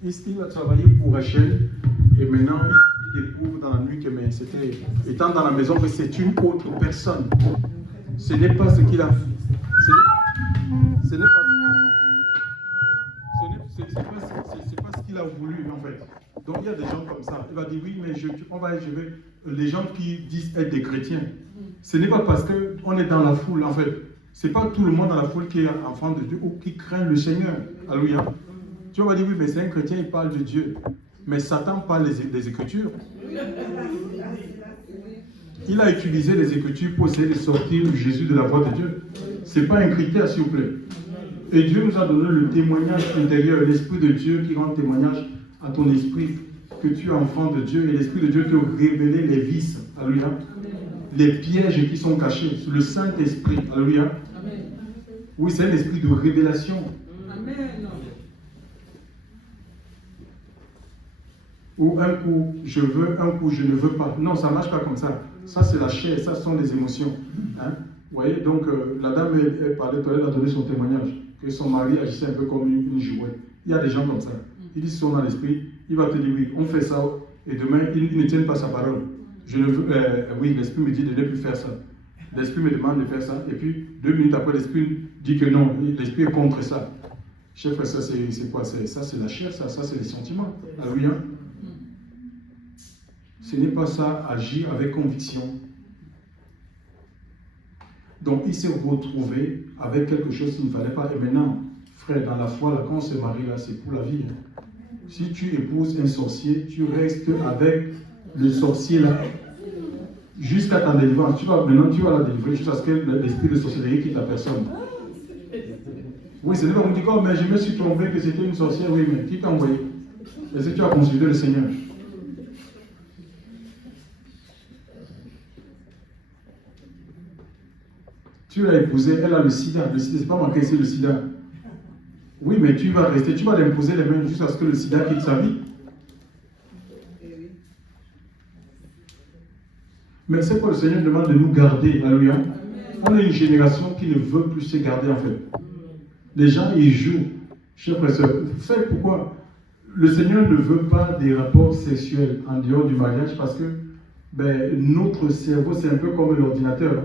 Il a travaillé pour Rachel. Et maintenant, il découvre dans la nuit que c'était, étant dans la maison, que c'est une autre personne. Ce n'est pas ce qu'il a fait. Ce n'est pas ce qu'il a voulu, en fait. Donc, il y a des gens comme ça. Il va dire, oui, mais les gens qui disent être des chrétiens, ce n'est pas parce qu'on est dans la foule, en fait. Ce n'est pas tout le monde dans la foule qui est enfant de Dieu ou qui craint le Seigneur. Alléluia. Tu vas dire, oui, mais c'est un chrétien, il parle de Dieu. Mais Satan parle des Écritures. Il a utilisé les Écritures pour essayer de sortir Jésus de la voie de Dieu. Ce n'est pas un critère, s'il vous plaît. Et Dieu nous a donné le témoignage intérieur, l'Esprit de Dieu qui rend témoignage à ton esprit que tu es enfant de Dieu, et l'Esprit de Dieu te révèle les vices. Alléluia. Les pièges qui sont cachés. Le Saint-Esprit. Alléluia. Oui, c'est un esprit de révélation. Amen. Ou un coup je veux, un coup je ne veux pas. Non, ça ne marche pas comme ça. Ça, c'est la chair, ça ce sont les émotions. Hein? Vous voyez, donc la dame, elle parlait, elle a donné son témoignage, que son mari agissait un peu comme une jouette. Il y a des gens comme ça. Ils sont dans l'esprit, il va te dire oui, on fait ça, et demain, ils ne tiennent pas sa parole. Je ne veux, oui, l'esprit me dit de ne plus faire ça. L'esprit me demande de faire ça, et puis 2 minutes après, l'esprit dit que non, l'esprit est contre ça. Chef, ça c'est quoi? Ça c'est la chair, ça c'est les sentiments. Alléluia. Ce n'est pas ça, agir avec conviction. Donc il s'est retrouvé avec quelque chose qu'il ne fallait pas. Et maintenant, frère, dans la foi, là, quand on se marie, là, c'est pour la vie. Hein. Si tu épouses un sorcier, tu restes avec le sorcier là jusqu'à ta délivrance. Maintenant, tu vas la délivrer jusqu'à ce que l'esprit de sorcellerie quitte la personne. Oui, ce n'est pas qu'on dit, oh, mais je me suis trompé que c'était une sorcière. Oui, mais qui t'a envoyé? Est-ce que tu as consulté le Seigneur? Tu l'as épousée, elle a le sida. Le sida, c'est pas marqué ici le sida. Oui, mais tu vas rester, tu vas l'imposer les mains jusqu'à ce que le sida quitte sa vie. Mais c'est quoi le Seigneur demande de nous garder. Alléluia. On est une génération qui ne veut plus se garder en fait. Les gens, ils jouent. Chers frères et sœurs, vous savez pourquoi? Le Seigneur ne veut pas des rapports sexuels en dehors du mariage parce que notre cerveau, c'est un peu comme l'ordinateur.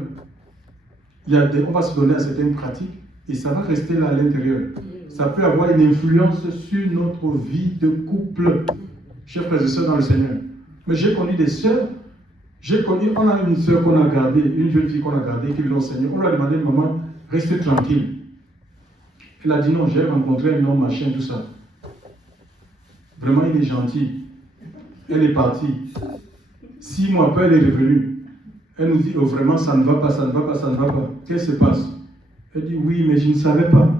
Hein. On va se donner à certaines pratiques et ça va rester là à l'intérieur. Ça peut avoir une influence sur notre vie de couple. Chers frères et sœurs dans le Seigneur. Mais j'ai connu des sœurs. On a une sœur qu'on a gardée, une jeune fille qu'on a gardée, qui lui a Seigneur. On lui a demandé, maman, restez tranquille. Elle a dit non, j'ai rencontré un homme, machin, tout ça. Vraiment, il est gentil. Elle est partie. 6 mois après, elle est revenue. Elle nous dit, oh, vraiment, ça ne va pas, ça ne va pas, ça ne va pas. Qu'est-ce qui se passe? Elle dit, oui, mais je ne savais pas.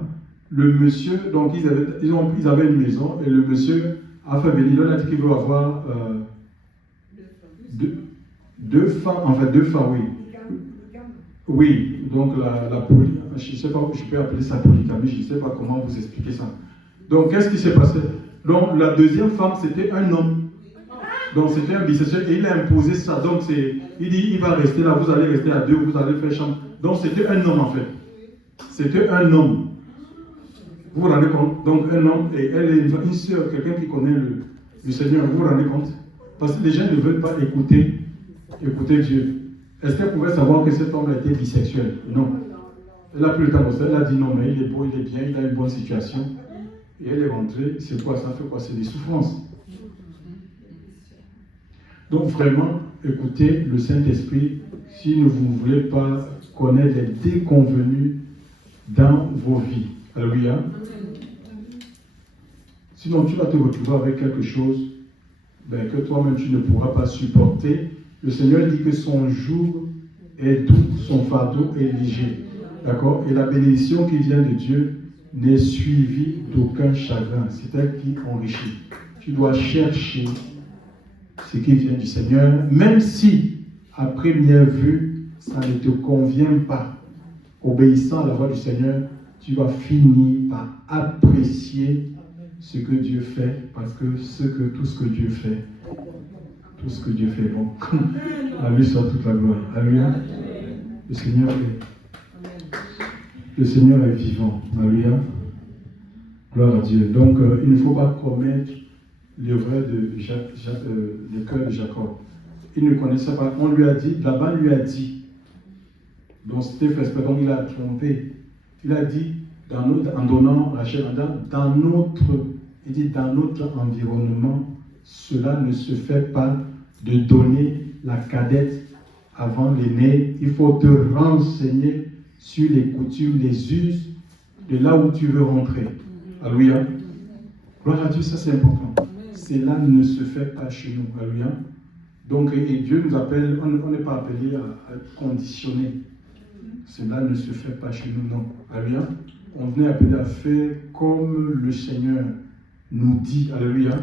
Le monsieur, donc ils avaient une maison, et le monsieur a fait venir, il a dit qu'il veut avoir deux femmes, oui. Oui, donc la poly, je ne sais pas, je peux appeler ça polygamie, je ne sais pas comment vous expliquer ça. Donc, qu'est-ce qui s'est passé? Donc, la deuxième femme, c'était un homme. Donc, c'était un bisexuel et il a imposé ça. Donc, il dit, il va rester là, vous allez rester à 2, vous allez faire chambre. Donc, c'était un homme en fait. C'était un homme. Vous vous rendez compte? Donc, un homme, et elle est une sœur, quelqu'un qui connaît le Seigneur. Vous vous rendez compte? Parce que les gens ne veulent pas écouter Dieu. Est-ce qu'elle pouvait savoir que cet homme était bisexuel? Non. Elle n'a plus le temps de ça. Elle a dit non, mais il est beau, il est bien, il a une bonne situation. Et elle est rentrée. C'est quoi? Ça fait quoi? C'est des souffrances. Donc vraiment, écoutez le Saint-Esprit si vous ne voulez pas connaître les déconvenus dans vos vies. Alléluia. Sinon, tu vas te retrouver avec quelque chose que toi-même tu ne pourras pas supporter. Le Seigneur dit que son joug est doux, son fardeau est léger. D'accord? Et la bénédiction qui vient de Dieu n'est suivie d'aucun chagrin. C'est elle qui enrichit. Tu dois chercher ce qui vient du Seigneur, même si, à première vue, ça ne te convient pas. Obéissant à la voix du Seigneur, tu vas finir par apprécier ce que Dieu fait, parce que tout ce que Dieu fait est bon. À lui soit toute la gloire. Alléluia. Le Seigneur est vivant. Alléluia. Gloire à Dieu. Donc, il ne faut pas commettre l'erreur le cœur de Jacob. Il ne connaissait pas. On lui a dit, Laban lui a dit, donc c'était fait, donc il a trompé. Il a dit, en donnant Rachel, dans notre environnement, cela ne se fait pas de donner la cadette avant l'aîné. Il faut te renseigner sur les coutumes, les us de là où tu veux rentrer. Alléluia. Gloire à Dieu, ça c'est important. cela ne se fait pas chez nous. Alléluia. Donc, et Dieu nous appelle, on n'est pas appelé à conditionner. Cela ne se fait pas chez nous, non. Alléluia. On venait appeler à faire comme le Seigneur nous dit. Alléluia.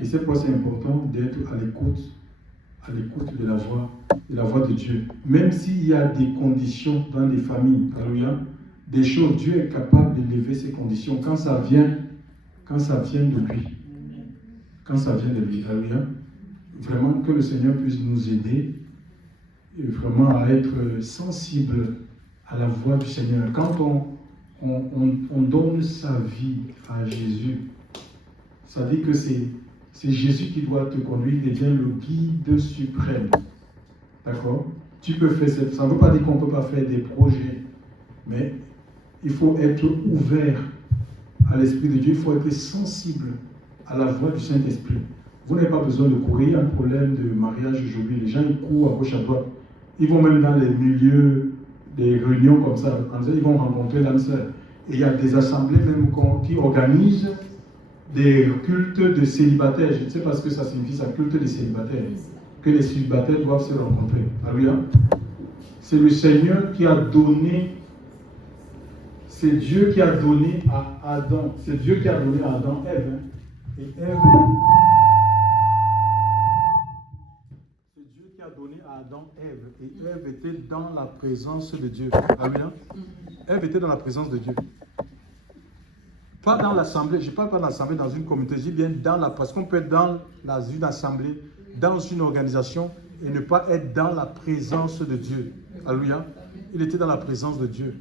Et c'est pourquoi c'est important d'être à l'écoute de la voix de Dieu. Même s'il y a des conditions dans les familles, alléluia, des choses, Dieu est capable de lever ces conditions quand ça vient de lui. Quand ça vient de lui, alléluia. Vraiment que le Seigneur puisse nous aider et vraiment à être sensible à la voix du Seigneur. Quand on donne sa vie à Jésus, ça dit que c'est Jésus qui doit te conduire, il devient le guide suprême. D'accord? Tu peux faire ça ne veut pas dire qu'on ne peut pas faire des projets, mais il faut être ouvert à l'Esprit de Dieu, il faut être sensible à la voix du Saint-Esprit. Vous n'avez pas besoin de courir, un problème de mariage aujourd'hui, les gens ils courent à gauche à droite, ils vont même dans les milieux des réunions comme ça, ils vont rencontrer l'âme sœur. Et il y a des assemblées même qui organisent des cultes de célibataires. Je ne sais pas ce que ça signifie, ça, culte de célibataires. Que les célibataires doivent se rencontrer. Alléluia. C'est le Seigneur qui a donné, c'est Dieu qui a donné à Adam, c'est Dieu qui a donné à Adam Ève. Hein. Et Ève, c'est Dieu qui a donné à Adam Ève. Et Ève était dans la présence de Dieu. Alléluia. Ève était dans la présence de Dieu. Pas dans l'assemblée, je ne parle pas d'assemblée dans une communauté, je dis bien parce qu'on peut être dans une assemblée, dans une organisation et ne pas être dans la présence de Dieu. Alléluia. Il était dans la présence de Dieu.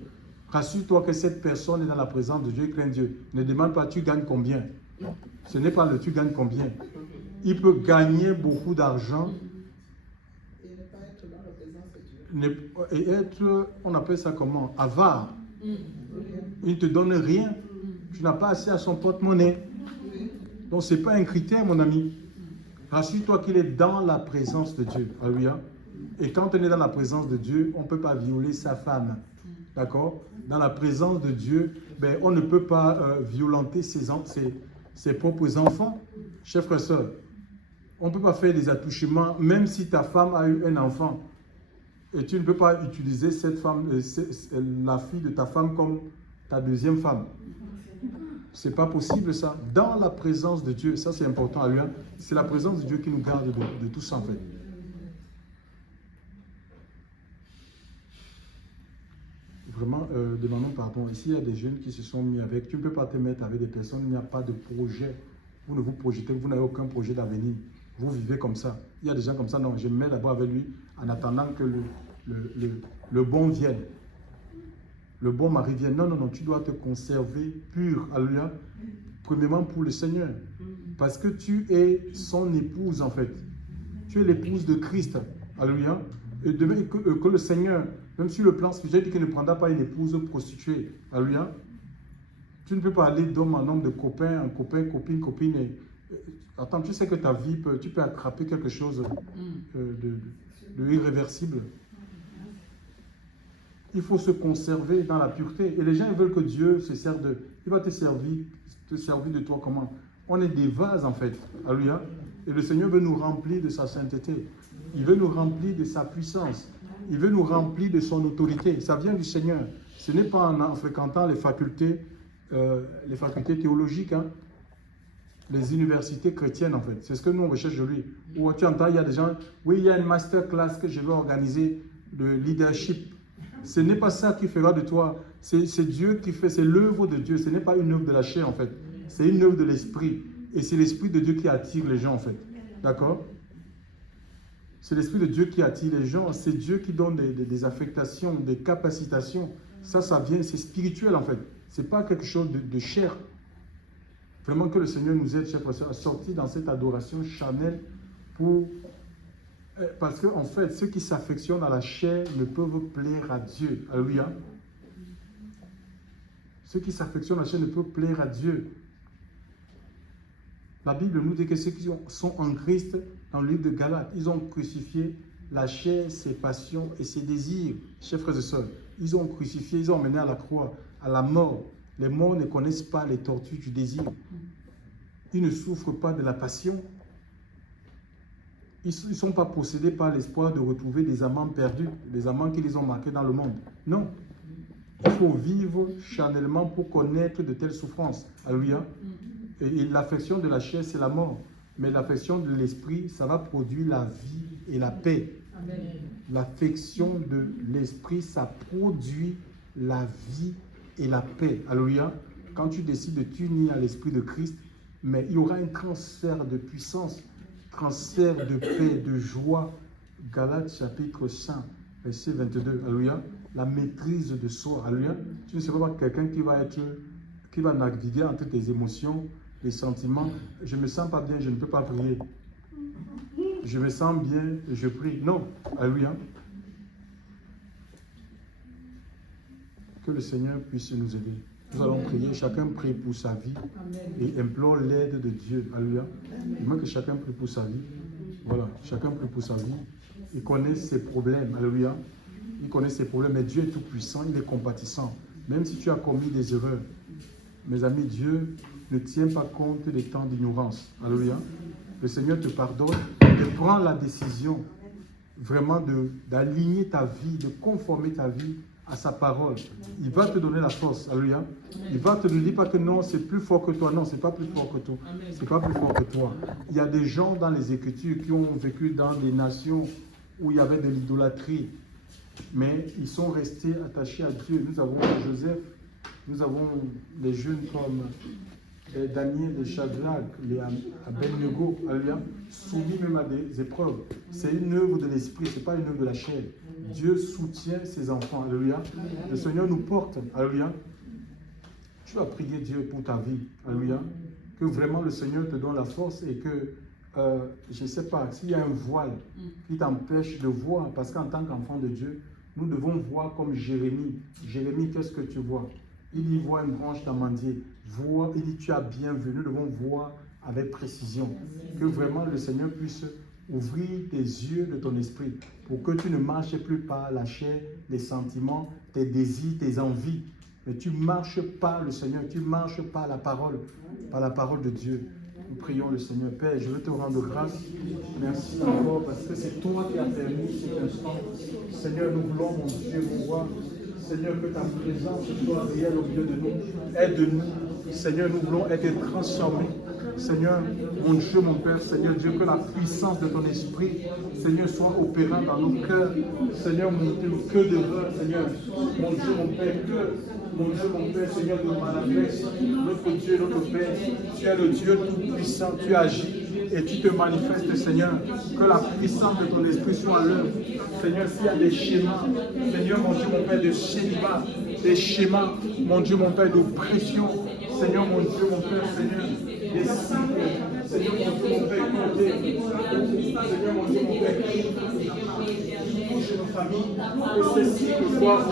Rassure-toi que cette personne est dans la présence de Dieu et craint Dieu. Ne demande pas tu gagnes combien. Ce n'est pas le tu gagnes combien. Il peut gagner beaucoup d'argent et être, on appelle ça comment? Avare. Il ne te donne rien. Tu n'as pas assez à son porte-monnaie. Donc, ce n'est pas un critère, mon ami. Rassure-toi qu'il est dans la présence de Dieu. Alléluia. Et quand on est dans la présence de Dieu, on ne peut pas violer sa femme. D'accord? Dans la présence de Dieu, ben, on ne peut pas violenter ses propres enfants. Chers frères et sœurs, on ne peut pas faire des attouchements, même si ta femme a eu un enfant. Et tu ne peux pas utiliser cette femme, la fille de ta femme comme ta deuxième femme. C'est pas possible ça. Dans la présence de Dieu, ça c'est important à lui. C'est la présence de Dieu qui nous garde de tout ça en fait. Vraiment, demandons pardon. Ici, il y a des jeunes qui se sont mis avec. Tu ne peux pas te mettre avec des personnes, il n'y a pas de projet. Vous ne vous projetez, vous n'avez aucun projet d'avenir. Vous vivez comme ça. Il y a des gens comme ça, non, je me mets d'abord avec lui en attendant que le bon vienne. Le bon mari vienne. Non, non, non, tu dois te conserver pur. Alléluia. Premièrement pour le Seigneur. Parce que tu es son épouse en fait. Tu es l'épouse de Christ. Alléluia. Et demain, que le Seigneur, même sur le plan spirituel, dit qu'il ne prendra pas une épouse prostituée. Alléluia. Tu ne peux pas aller d'homme en homme, de copain en copain, copine, copine. Attends, tu sais que ta vie, tu peux attraper quelque chose de irréversible. Il faut se conserver dans la pureté. Et les gens ils veulent que Dieu se serve de... Il va te servir de toi comment? On est des vases en fait. Alléluia. Et le Seigneur veut nous remplir de sa sainteté. Il veut nous remplir de sa puissance. Il veut nous remplir de son autorité. Ça vient du Seigneur. Ce n'est pas en fréquentant les facultés théologiques, hein, les universités chrétiennes en fait. C'est ce que nous on recherche de lui. Où tu entends, il y a des gens, oui, il y a une masterclass que je veux organiser de leadership. Ce n'est pas ça qui fera de toi. C'est Dieu qui fait, c'est l'œuvre de Dieu. Ce n'est pas une œuvre de la chair en fait. C'est une œuvre de l'esprit. Et c'est l'esprit de Dieu qui attire les gens en fait. D'accord? C'est l'esprit de Dieu qui attire les gens. C'est Dieu qui donne des affectations, des capacitations. Ça vient, c'est spirituel en fait. Ce n'est pas quelque chose de chair. Vraiment que le Seigneur nous aide, chers frères, à sortir dans cette adoration charnelle parce qu'en fait, ceux qui s'affectionnent à la chair ne peuvent plaire à Dieu. Alléluia. Ceux qui s'affectionnent à la chair ne peuvent plaire à Dieu. La Bible nous dit que ceux qui sont en Christ, dans le livre de Galates, ils ont crucifié la chair, ses passions et ses désirs. Chers frères et sœurs, ils ont crucifié, ils ont emmené à la croix, à la mort. Les morts ne connaissent pas les tortures du désir. ils ne souffrent pas de la passion. Ils ne sont pas possédés par l'espoir de retrouver des amants perdus, des amants qui les ont marqués dans le monde. Non. Il faut vivre charnellement pour connaître de telles souffrances. Alléluia. Et l'affection de la chair, c'est la mort. Mais l'affection de l'esprit, ça va produire la vie et la paix. L'affection de l'esprit, ça produit la vie et la paix. Alléluia. Quand tu décides de t'unir à l'esprit de Christ, mais il y aura un transfert de puissance, transfert de paix, de joie. Galates chapitre 5, verset 22. Alléluia. La maîtrise de soi. Alléluia. Tu ne seras pas quelqu'un qui va naviguer entre tes émotions, les sentiments. Je ne me sens pas bien, je ne peux pas prier. Je me sens bien, je prie. Non. Alléluia. Que le Seigneur puisse nous aider. Nous allons prier. Chacun prie pour sa vie et implore l'aide de Dieu. Alléluia. Il faut que chacun prie pour sa vie. Voilà. Chacun prie pour sa vie. Il connaît ses problèmes. Alléluia. Il connaît ses problèmes, mais Dieu est tout puissant, il est compatissant. Même si tu as commis des erreurs, mes amis, Dieu ne tient pas compte des temps d'ignorance. Alléluia. Le Seigneur te pardonne et prend la décision vraiment d'aligner ta vie, de conformer ta vie à sa parole. Il va te donner la force. Alléluia. Il va te dire pas que non, c'est plus fort que toi. Non, c'est pas plus fort que toi. C'est pas plus fort que toi. Il y a des gens dans les Écritures qui ont vécu dans des nations où il y avait de l'idolâtrie. Mais ils sont restés attachés à Dieu. Nous avons Joseph, nous avons les jeunes comme Daniel, les Shadrach, les Abednego, alléluia, soumis même à des épreuves. C'est une œuvre de l'esprit, ce n'est pas une œuvre de la chair. Dieu soutient ses enfants, alléluia. Le Seigneur nous porte, alléluia. Tu vas prier Dieu pour ta vie, alléluia. Que vraiment le Seigneur te donne la force et que je ne sais pas, s'il y a un voile qui t'empêche de voir, parce qu'en tant qu'enfant de Dieu, nous devons voir comme Jérémie. Jérémie, qu'est-ce que tu vois? Il y voit une branche d'amandier. Il dit, tu as bien vu. Nous devons voir avec précision. Que vraiment le Seigneur puisse ouvrir tes yeux de ton esprit pour que tu ne marches plus par la chair, les sentiments, tes désirs, tes envies. Mais tu marches par le Seigneur, tu marches par la parole de Dieu. Nous prions le Seigneur. Père, je veux te rendre grâce. Merci encore parce que c'est toi qui as permis cet instant. Seigneur, nous voulons, mon Dieu, mon roi. Seigneur, que ta présence soit réelle au milieu de nous. Aide-nous. Seigneur, nous voulons être transformés. Seigneur, mon Dieu, mon Père, Seigneur Dieu, que la puissance de ton esprit, Seigneur, soit opérant dans nos cœurs. Seigneur, mon Dieu, que d'erreurs, Seigneur. Mon Dieu, mon Père, mon Dieu, mon Père, Seigneur, de maladresse. Notre Dieu, notre Père, tu es le Dieu tout-puissant, tu agis et tu te manifestes, Seigneur. Que la puissance de ton esprit soit à l'œuvre. Seigneur, s'il y a des schémas, Seigneur, mon Dieu, mon Père, de célibat, des schémas, mon Dieu, mon Père, d'oppression, Seigneur, mon Dieu, mon Père, Seigneur, des cycles, Seigneur, mon Dieu, mon Père, Seigneur, mon Dieu, mon Père, touche nos familles, que ces cycles soient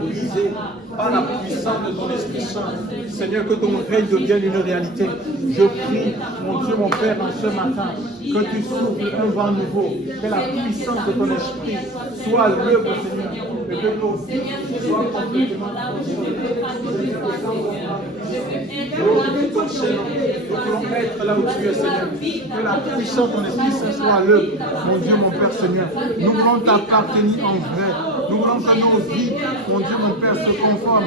brisés par la puissance de ton Esprit Saint. Seigneur, que ton règne devienne une réalité. Je prie, mon Dieu, mon Père, en ce matin, que tu souffles un vent nouveau, que la puissance de ton Esprit soit à l'œuvre, Seigneur, et que nos vies soient complètement nous voulons être là où tu es, Seigneur. Que la puissance de ton Esprit Saint soit à l'œuvre, mon Dieu, mon Père, Seigneur. Nous voulons t'appartenir en vrai. Nous voulons que nos vies, mon Dieu, mon Père, se conforment